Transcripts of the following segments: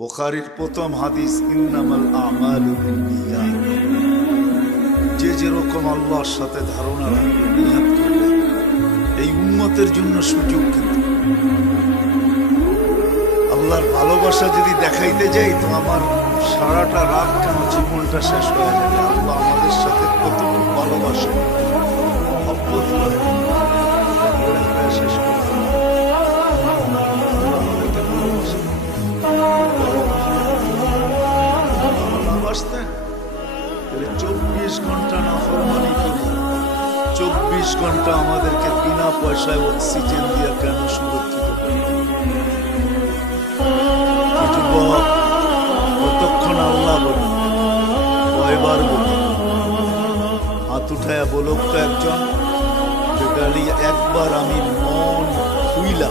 বুখারীর প্রথম হাদিস, ইন্নামাল আমালু বিন্নিয়াত। যে যেরকম আল্লাহর সাথে ধারণা রাখবে, নিয়ত করবে, এই উম্মতের জন্য সুযোগ। কিন্তু আল্লাহর ভালোবাসা যদি দেখাইতে যাই তো আমার সারাটা রাত কেন জীবনটা শেষ হয়ে যাবে। আল্লাহ আমাদের সাথে কতটুকু ভালোবাসে শেষ করে ভালোবাসতেন। 24 ঘন্টা নাফরমানি করি, 24 ঘন্টা আমাদেরকে বিনা পয়সায় অক্সিজেন দিয়ে কেন সুরক্ষিত করে? যুবক, কতক্ষণ আল্লাহ বলি, কয়বার বলি? হাত উঠায়া বলুক তো একজন, একবার আমি মন খুইলা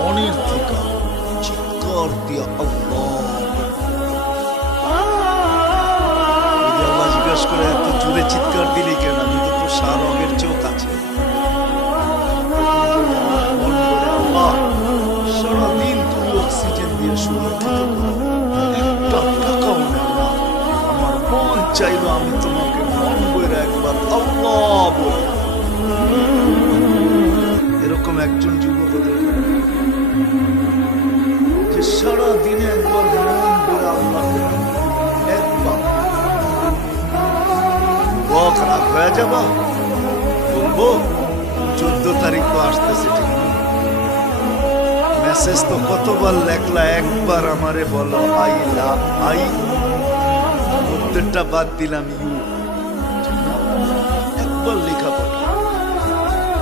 মনের থেকে চিৎকার দিয়া আল্লাহ জিজ্ঞাসা করে, এত জোরে চিৎকার দিলি কেন? আমি তো তোর সারগের চোখ আছে। সারাদিন তুমি অক্সিজেন দিয়ে সুরক্ষিত করো, একটা টাকাও নেও না। আমার মন চাইলো আমি তোমাকে মন বইরা একবার আল্লাহ বলি। এরকম একজন যুবক যে সারাদিনে একবার মন বইরা আল্লাহ একবার খারাপ হয়ে যাবা। বলবো 14 তারিখ তো আসতেছে, ঠিক মেসেজ তো কতবার লেখলা, একবার আমারে বলো আই, প্রত্যেকটা বাদ দিলাম ইউ, একবার লেখা পড়ো।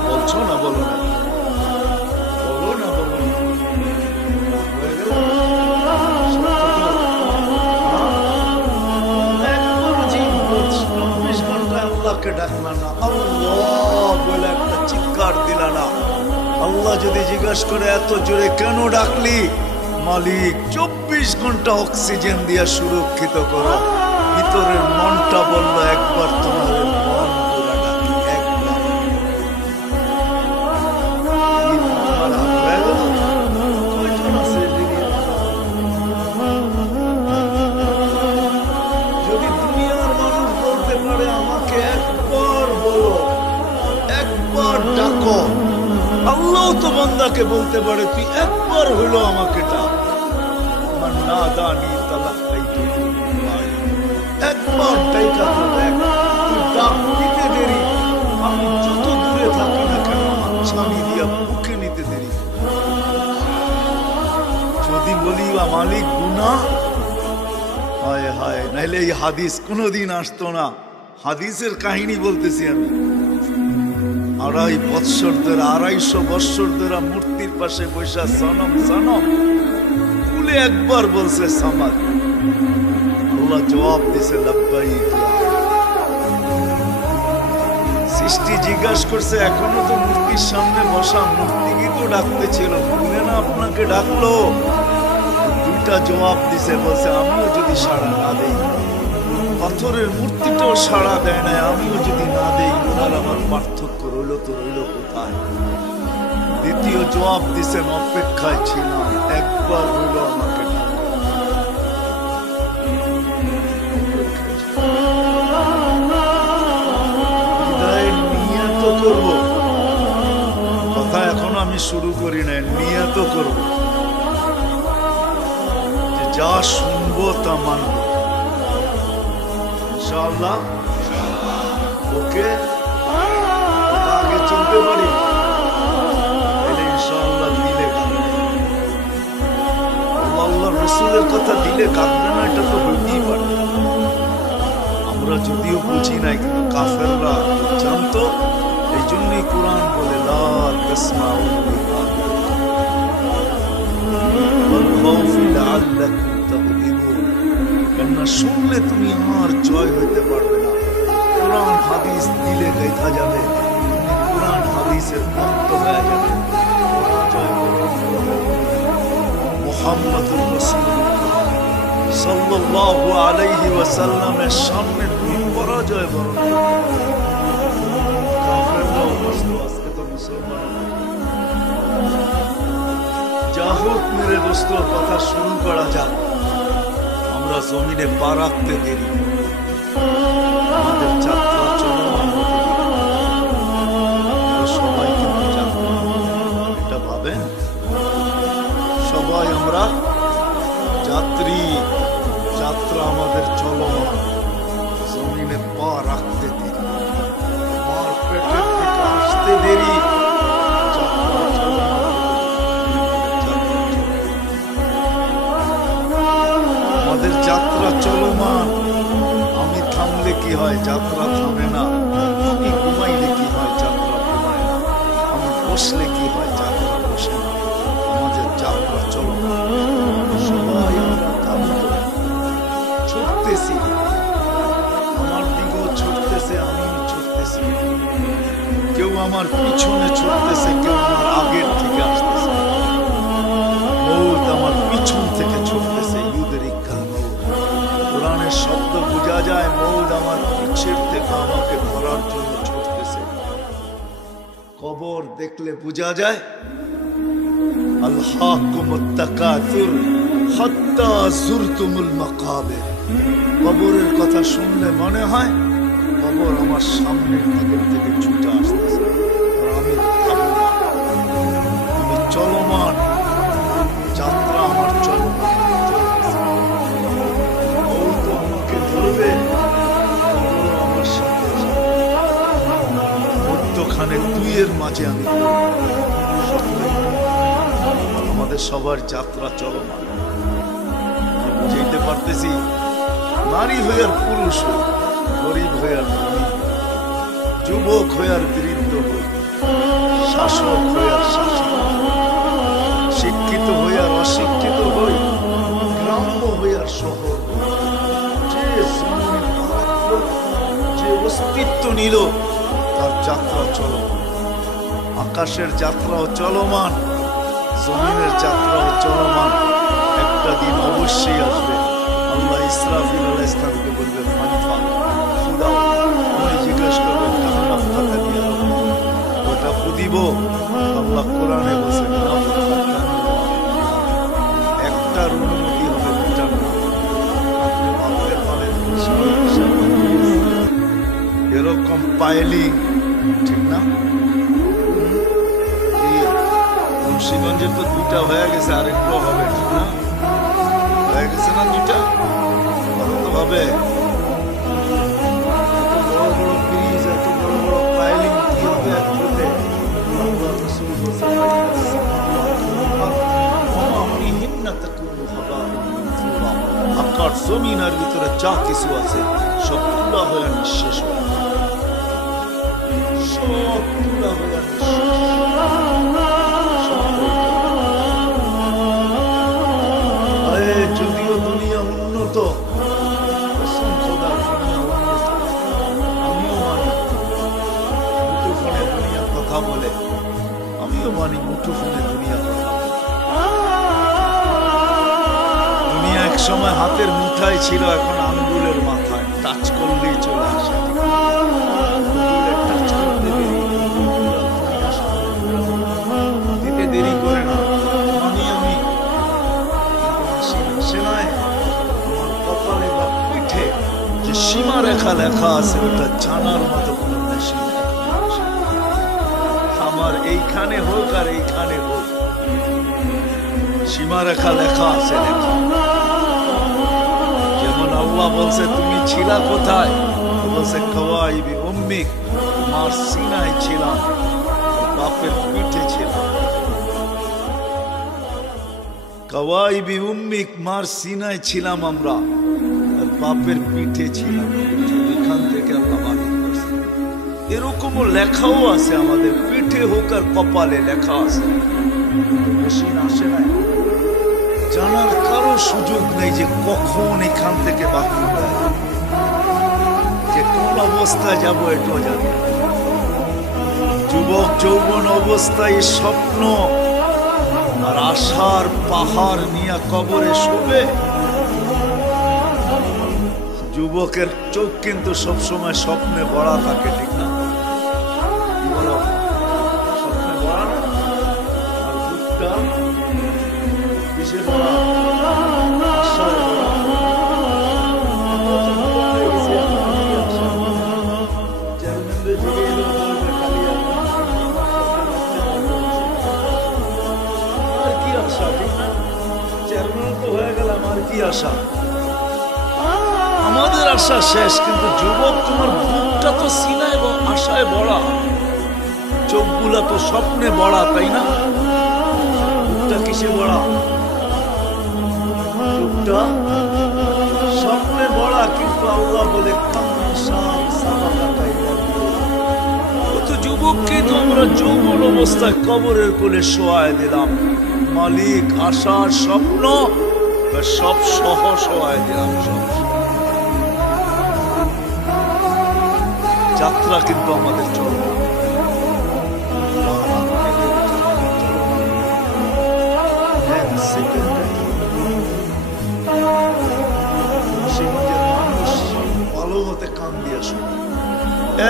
বলছো না? বলো না, বলো না, বলো না। আল্লাহকে ডাকলা না, আল্লাহ বলে একটা চিৎকার দিলা না। আল্লাহ যদি জিজ্ঞাসা করে এত জোরে কেন ডাকলি? মালিক 24 ঘন্টা অক্সিজেন দিয়া সুরক্ষিত করো। ভিতরের মনটা বলল একবার তোমার মন পুরা ডাকি, একবার। যদি দুনিয়ার মানুষ বলতে পারে আমাকে একবার বলো, একবার ডাকো, আল্লাহ তো বান্দাকে বলতে পারে তুই একবার হইলো আমাকে ডাক। আমার না দানি তালাক্কাইতু একবার ডাইকা তো দেখ, তুই ডাক দিতে দেরি, আমি যত দূরে থাকি না কেন ছানি দিয়া বুকে নিতে দেরি। যদি বলি মালিক গুনাহ, হায় হায়, নাইলে এই হাদিস কোনোদিন আসতো না। হাদিসের কাহিনী বলতেছি আমি। 250 বৎসর ধরে মূর্তির পাশে বৈশা সনম সনম বলে একবার বলছে সামাদ। আল্লাহ জবাব দিছে লাব্বাইক। সৃষ্টি জিজ্ঞাসা করছে এখনো তো মূর্তির সামনে বসা, মূর্তি কি তো ডাকতে ছিল, ভুলে না আপনাকে ডাকলো? দুইটা জবাব দিছে, বলছে আমিও যদি সাড়া না দেই, পাথরের মূর্তিটাও সাড়া দেয় না, আমিও যদি না দেই, ওনার আমার পার্থক্য রইল তো রইল কোথায়? দ্বিতীয় জবাব দিছেন অপেক্ষায় ছিলাম, একবার হইল আমাকে নিয়ত করব। কথা এখনো আমি শুরু করি নাই, নিয়ত করব যে যা শুনবো তা মানব ইনশাআল্লাহ। ওকে, আগে চলতে পারি ইনশাআল্লাহ। দিলে আল্লাহ রসুলের কথা দিলে কাঁদবে না, এটা তো হইতেই পারে। আমরা যদিও বুঝি নাই, কিন্তু কাফেররা জানতো। এই জন্যই কোরআন বলে লা তাসমাউ কেননা শুনলে তুমি আর জয় হইতে পারবে না। কোরআন হাদিস দিলে দেখা যাবে, তুমি কোরআন হাদিসের ভক্ত হয়ে যাবে। মুহাম্মদুর রাসূলুল্লাহ সাল্লাল্লাহু আলাইহি ওয়াসাল্লামের সামনে তুমি পরাজয় বরণ করবে। কাফেররাও বুঝলো আজকে তো মুসলমান, যা যাহোক মেরে দোস্ত, কথা শুরু করা যাক। আমরা জমিনে পা রাখতে দেরি, আমাদের যাত্রা চলমান হতে দেরি। সবাই কিন্তু জানো, এটা ভাবেন সবাই আমরা যাত্রী, যাত্রা আমাদের চলমান। জমিনে পা রাখতে দেরি, আমার পেটের থেকে আসতে দেরি, আমাদের যাত্রা চলমান। আমি থামলে কি হয়, যাত্রা থামে না। আমি ঘুমাইলে কি হয়, যাত্রা ঘুমায় না। আমি বসলে কি হয়, যাত্রা বসে না। আমাদের যাত্রা চলমান। সবাই আমরা কান্ত ছুটতেছি, আমার দিকেও ছুটতেছে, আমিও ছুটতেছি। কেউ আমার পিছনে ছুটতেছে, কেউ আমার আগের থেকে আসতেছে। মৌত আমার পিছন থেকে ছুটতেছে। কোরআনের শব্দ বোঝা যায়, মৌত আমার পিছের থেকে আমাকে ধরার জন্য ছুটতেছে। কবর দেখলে বোঝা যায়, আলহাকুমুত তাকাসুর হাত্তা যুরতুমুল মাকাবির। কবরের কথা শুনলে মনে হয় কবর আমার সামনের দিকের থেকে ছুটে আসতেছে, আর আমি থামলাম। আমি চলমান, যাত্রা আমার চলমান। মধ্যখানে দুইয়ের মাঝে আমি। আমাদের সবার যাত্রা চলমান। বুঝাইতে পারতেছি, নারী হয়ে আর পুরুষ হই, গরিব হয়ে আর ধনী, যুবক হয়ে আর বৃদ্ধ হই, শাসক হয়ে আর শাসিত, শিক্ষিত হয়ে আর অশিক্ষিত হই, গ্রাম্য হয়ে আর শহর। যে অস্তিত্ব নিল তার যাত্রা চলমান। আকাশের যাত্রাও চলমান, জমিনের যাত্রাও চলমান। একটা দিন অবশ্যই আসবে, আল্লাহ ইসরাফিল আলাইহিস সালামকে বলবে ফানফা ফুদাও। উনি জিজ্ঞাসা করবেন কান্না ফাতা দিয়া, ওটা ফুদিব। আল্লাহ কোরআনে বলেছেন একটার অনুমতি হবে, দুটার না। এরকম পাইলিং ঠিক না? মুন্সিগঞ্জের তো দুটা হয়ে গেছে, আরেকটু হবে ঠিক না? হয়ে গেছে না দুটা? হবে। এত বড় বড় ব্রিজ, এত বড় বড় পাইলিং কি হবে একটুতে? আকাশ জমিনের ভিতরে যা কিছু আছে সব পুরা হয়ে নিঃশেষ হয়ে, সব পুরা হয়ে যদিও দুনিয়া উন্নত, আমিও মানি মুঠোফোনে দুনিয়া কথা বলে, আমিও মানি মুঠোফোনে দুনিয়া কথা বলে। দুনিয়া এক সময় হাতের মুঠায় ছিল, এখন আঙ্গুলের মাথায়, টাচ করলেই চলে আসে। টাচ করতে দিতে দেরি করে না, মানি আমি। আমার কপালে বা পিঠে যে সীমারেখা লেখা আছে, ওটা জানার মতো কোন মেশিন আমার এইখানে হোক আর এইখানে হোক, সীমারেখা লেখা আছে। লেখা যেমন আল্লাহ বলছে তুমি ছিলা কোথায়, বলছে কাওয়াইবি উম্মিক, মার সিনায় ছিলাম, বাপের পিঠে ছিলাম। কাওয়াইবি উম্মিক, মার সিনায় ছিলাম আমরা, আর বাপের পিঠে ছিলাম। এখান থেকে আল্লাহ বাণী করছে। এরকমও লেখাও আছে আমাদের পিঠে হোক আর কপালে লেখা আছে, মেশিন আসে নাই। জানার কারো সুযোগ নেই যে কখন এখান থেকে বাকি হয়, যে কোন অবস্থায় যাবো এটাও জানি। যুবক যৌবন অবস্থায় স্বপ্ন আর আশার পাহাড় নিয়ে কবরে শোবে। যুবকের চোখ কিন্তু সবসময় স্বপ্নে ভরা থাকে, ঠিক না? স্বপ্নে ভরা, আর বুকটা কিসে বড়া আশায় বড়া চেয়ারম্যানদের যুগে এলো বলবে খালি আর কি আশা ঠিক না চেয়ারম্যান তো হয়ে গেলাম আর কি আশা আমাদের আশা শেষ কিন্তু যুবক তোমার বুকটা তো সিনায় এবং আশায় ভরা চোখগুলা তো স্বপ্নে ভরা তাই না বুকটা কিসে ভরা চোখটা স্বপ্নে ভরা কিন্তু আল্লাহ বলে কত যুবককে তো আমরা যৌবন অবস্থায় কবরের কোলে শোয়ায় দিলাম মালিক আশার স্বপ্ন সব সহ শোয়ায় দিলাম সব যাত্রা কিন্তু আমাদের চলবে এক সেকেন্ডে মানুষ ভালো মতে কান দিয়ে শুনে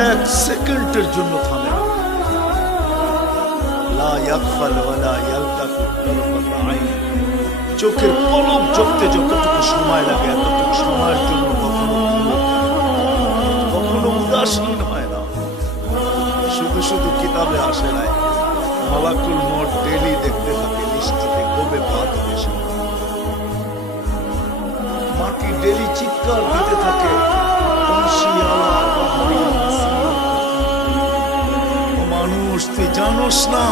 এক সেকেন্ডের জন্য থামে চোখের পলক জপতে যতটুকু সময় লাগে এতটুকু সময়ের জন্য কখনো উদাসীন হয় না শুধু শুধু কিতাবে আসে নাই মালাকুল মউত ডেইলি দেখতে থাকে লিস্টিতে কবে বাদ বেশি মাটি ডেইলি চিৎকার দিতে থাকে মানুষ তুই জানোস না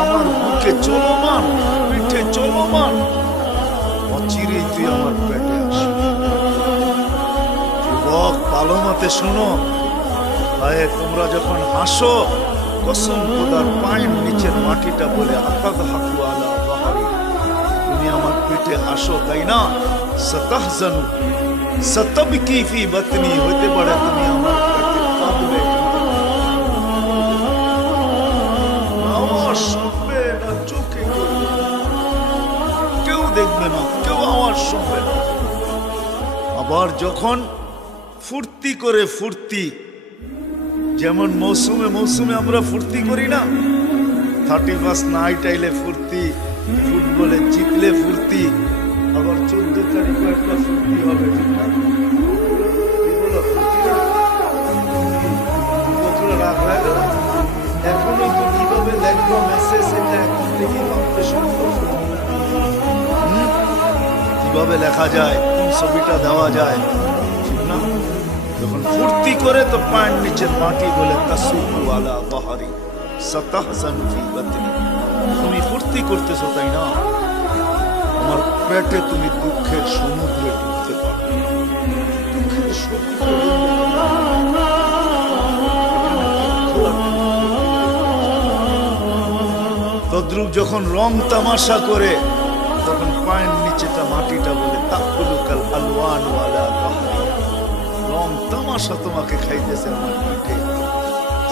আমার বুকে চলমান পিঠে চলমান অচিরেই তুই আমার পেটে আসবি যুবক ভালো মতে শোনো ভাই তোমরা যখন হাসো কসম খোদার পায়ের নিচের মাটিটা বলে আকাদ হাকু আলা বাহারি তুমি আমার পেটে হাসো তাই না সতাহজানু সতবকি ফি বতনি হতে পারে তুমি আমার পেটে কাঁদবে আওয়াজ শুনবে না চোখে কেউ দেখবে না কেউ আওয়াজ শুনবে না আবার যখন ফুর্তি করে ফুর্তি যেমন মৌসুমে মৌসুমে আমরা ফুর্তি করি না 31 নাইট আইলে ফুর্তি ফুটবলে জিতলে ফুর্তি আবার 14 তারিখে একটা ফুর্তি হবে ঠিক না রাগ হয়ে গেল এখনো তো কিভাবে দেখবো মেসেজ এটা এখন থেকে ভাবতে শুরু করবো কিভাবে লেখা যায় কোন ছবিটা দেওয়া যায় ঠিক না যখন ফুর্তি করে তো পায়ের নিচের মাটি বলে তাসুকু আলা বাহারি সাতাহজানু ফি বাতনি তুমি ফুর্তি করতেছো তাই না আমার পেটে তুমি দুঃখের সমুদ্রে ডুবতে পারো দুঃখের তদ্রুপ যখন রং তামাশা করে তখন পায়ের নিচেটা মাটিটা বলে তাকুলুকাল আলওয়ান ওয়ালা বাহরি রং তামাশা তোমাকে খাইতেছে আমার পিঠে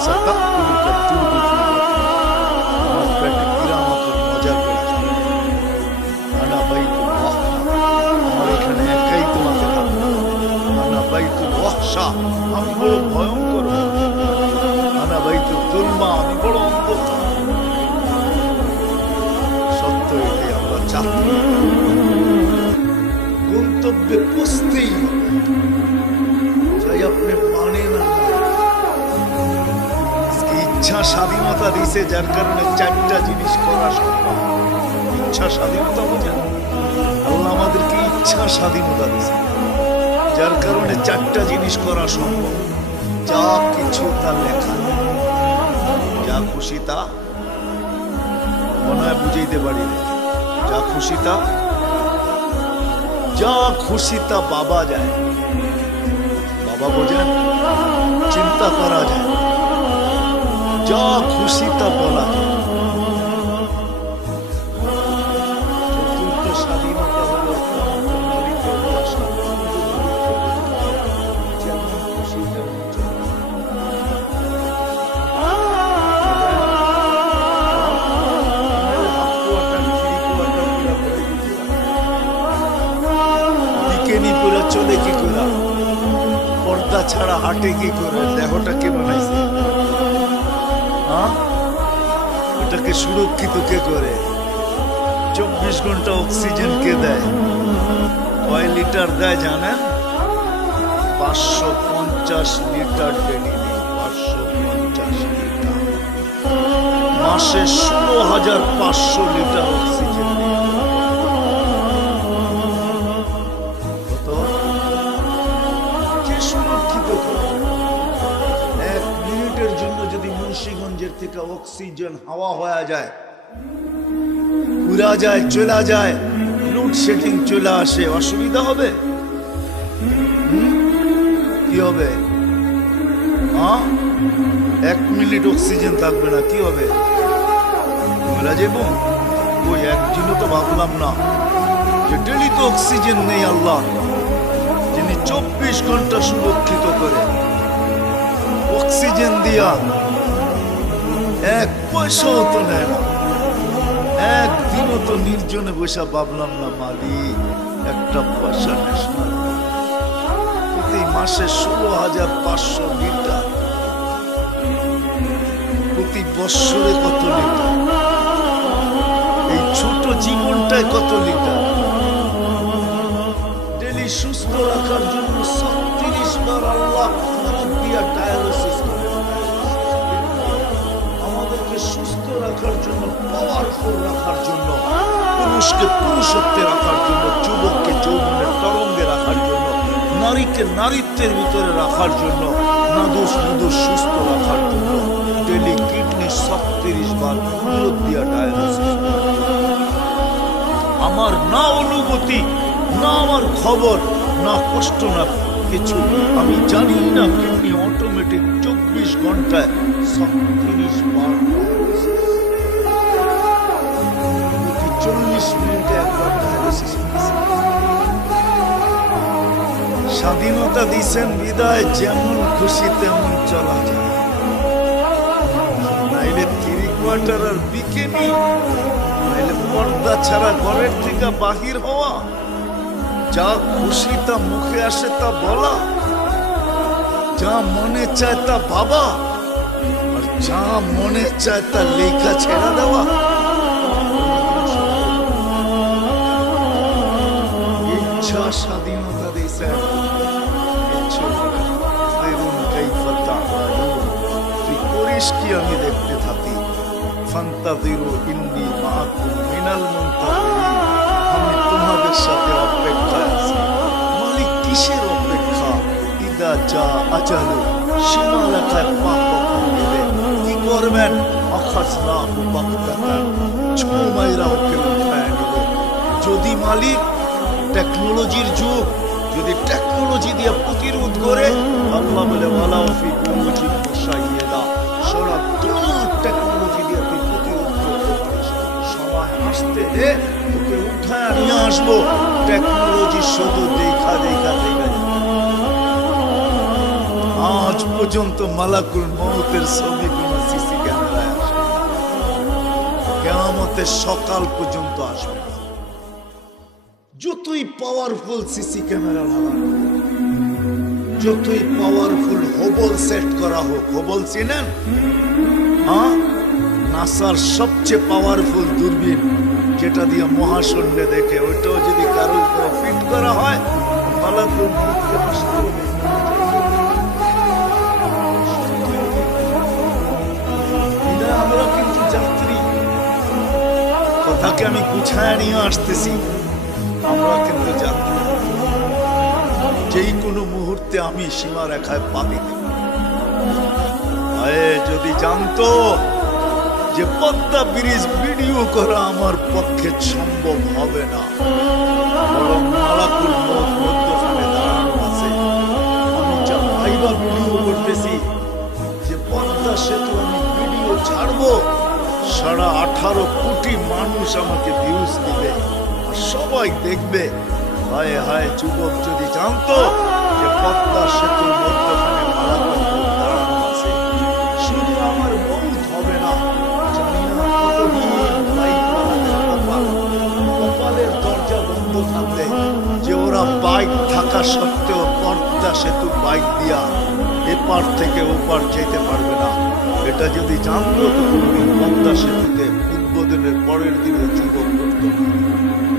সাতাকুলুকাল তুবু ফি আমার পেটে কিরামতের মজা করে আনা বাইতুল ওয়াহশা আমার এখানে একাই তোমাকে থাকবে আনা বাইতুল ওয়াহশা আমি বড় ভয়ঙ্কর আনা বাইতুল যুলমা আমি বড় অন্ধকার গন্তব্যে পৌঁছতেই চাই আপনি মানে না ইচ্ছা স্বাধীনতা দিছে যার কারণে 4টা জিনিস করা সম্ভব ইচ্ছা স্বাধীনতা বোঝেন আল্লাহ আমাদেরকে ইচ্ছা স্বাধীনতা দিছে যার কারণে 4টা জিনিস করা সম্ভব যা কিছু তা লেখা যা খুশি তা মনে হয় বুঝাইতে পারি যা খুশি তা বাবা যায় বাবা বোঝেন চিন্তা করা যায় যা খুশি তা বলা যায় চতুর্থ স্বাধীনতা হলো চলে কি করে পর্দা ছাড়া হাঁটে কি করে দেহটা কে বানাইছে ওটাকে সুরক্ষিত কে করে 24 ঘন্টা অক্সিজেন কে দেয়? কয় লিটার দেয় জানেন? 550 লিটার ডেলি দেয়। 550 লিটার। মাসে 16,500 লিটার অক্সিজেন দেয়। কত? কে সুরক্ষিত করে? 1 মিনিটের জন্য যদি মুন্সিগঞ্জের থেকে অক্সিজেন হাওয়া হয়ে যায়, উড়া যায়, চলে যায়, লোডশেডিং চলে আসে, অসুবিধা হবে? কি হবে? 1 মিনিট অক্সিজেন থাকবে না, কি হবে? মারা যাবো? ওই একদিনও তো ভাবলাম না যে ডেলি তো অক্সিজেন নেই আল্লাহ, যিনি 24 ঘন্টা সুরক্ষিত করে অক্সিজেন দিয়া 1 পয়সাও তো নেয় না। একদিনও তো নির্জনে বসে ভাবলাম না মালিক একটা পয়সা নেস না। প্রতি মাসে 16,500 লিটার, প্রতি বৎসরে কত লিটার? এই ছোট জীবনটায় কত লিটার? ডেলি সুস্থ রাখার জন্য 36 বার আল্লাহ দিয়া ডায়ালিসিস করে। আমাদেরকে সুস্থ রাখার জন্য, পাওয়ারফুল রাখার জন্য, পুরুষকে পুরুষত্বে রাখার জন্য, যুবককে যৌবনের তরঙ্গে রাখার জন্য, নারীকে নারীত্বের ভিতরে রাখার জন্য, নাদুস নুদুস সুস্থ রাখার জন্য ডেলি কিডনি 36 বার ফেরত দিয়া ডায়ালিসিস। আমার না অনুভূতি, না আমার খবর, না কষ্ট, না কিছু, আমি জানি না কিডনি অটোমেটিক 24 ঘন্টায় 36 বার, 40 মিনিটে একবার ডায়ালিসিস। স্বাধীনতা দিছেন বিদায়, যেমন খুশি তেমন চলা যায়, নাইলে 3 কোয়ার্টার আর বিকিনি, নাইলে পর্দা ছাড়া ঘরের থেকে বাহির হওয়া, যা খুশি তা মুখে আসে তা বলা, যা মনে চায় তা ভাবা, আর যা মনে চায় তা লেখা ছেড়ে দেওয়া। ইচ্ছা স্বাধীনতা দিয়েছেন, তুই করিস কি আমি দেখতে থাকি। ফান্তাযিরু ইন্নী মাআকুম মিনাল মুনতাযিরিন, আমি তোমাদের সাথে অপেক্ষায় আছি। মালিক কিসের অপেক্ষা? ইদা জা আজালু, সীমারেখায় পা কখন দেবে, কি করবেন? আখাযনাহু বাগতাতান, ছু মাইরা ওকে উঠায় নেবে। যদি মালিক টেকনোলজির যুগ, যদি টেকনোলজি দিয়ে প্রতিরোধ করে, আল্লাহ বলে ওয়ালাউ ফি বুরুজিন মুশাইয়্যাদা, সারা দুনিয়ার টেকনোলজি দিয়ে তুই প্রতিরোধ করতে পারিস। সময় আসতে দে, তোকে উঠায় নিয়ে আসবো। টেকনোলজি শুধু দেখা দেখা দেখা। আজ পর্যন্ত মালাকুল মউতের ছবি কোন সিসি ক্যামেরায় আসে? কিয়ামতের সকাল পর্যন্ত আসবে। যতই পাওয়ারফুল সিসি ক্যামেরা লাগানো, যতই পাওয়ারফুল হোবল সেট করা হোক, হোবল চিনেন? নাসার সবচেয়ে পাওয়ারফুল দূরবীন, যেটা দিয়ে মহাশূন্যে দেখে, ওইটাও যদি কারোর উপরে ফিট করা হয়, মালাকুল মউতকে আসতে হবে। আমরা কিন্তু যাত্রী, কথাকে আমি গুছায় নিয়ে আসতেছি। আমরা কিন্তু যাত্রী, যেই কোনো মুহূর্তে আমি সীমা রেখায় পা দিতে পারি। যদি জানতো যে পদ্মা ব্রিজ ভিডিও করা আমার পক্ষে সম্ভব হবে না, বরং মালাকুল মউত মধ্যখানে দাঁড়ানো আছে, আমি যা ভাইবা ভিডিও করতেছি যে পদ্মা সেতু আমি ভিডিও ছাড়বো, 18.5 কোটি মানুষ আমাকে ভিউজ দিবে, সবাই দেখবে। হায় হায়, যুবক যদি জানতো যে পদ্মা সেতুর মধ্যখানে মালাকুল মউত দাঁড়ানো আছে, শুধু আমার মউত হবে না, জানি না কতদিন কপালের দরজা বন্ধ থাকবে, যে ওরা বাইক থাকা সত্ত্বেও পদ্মা সেতু বাইক দিয়া এপার থেকে ওপার যেতে পারবে না। এটা যদি জানতো তো কোনদিন পদ্মা সেতুতে উদ্বোধনের পরের দিনে যুবক করত তোমার।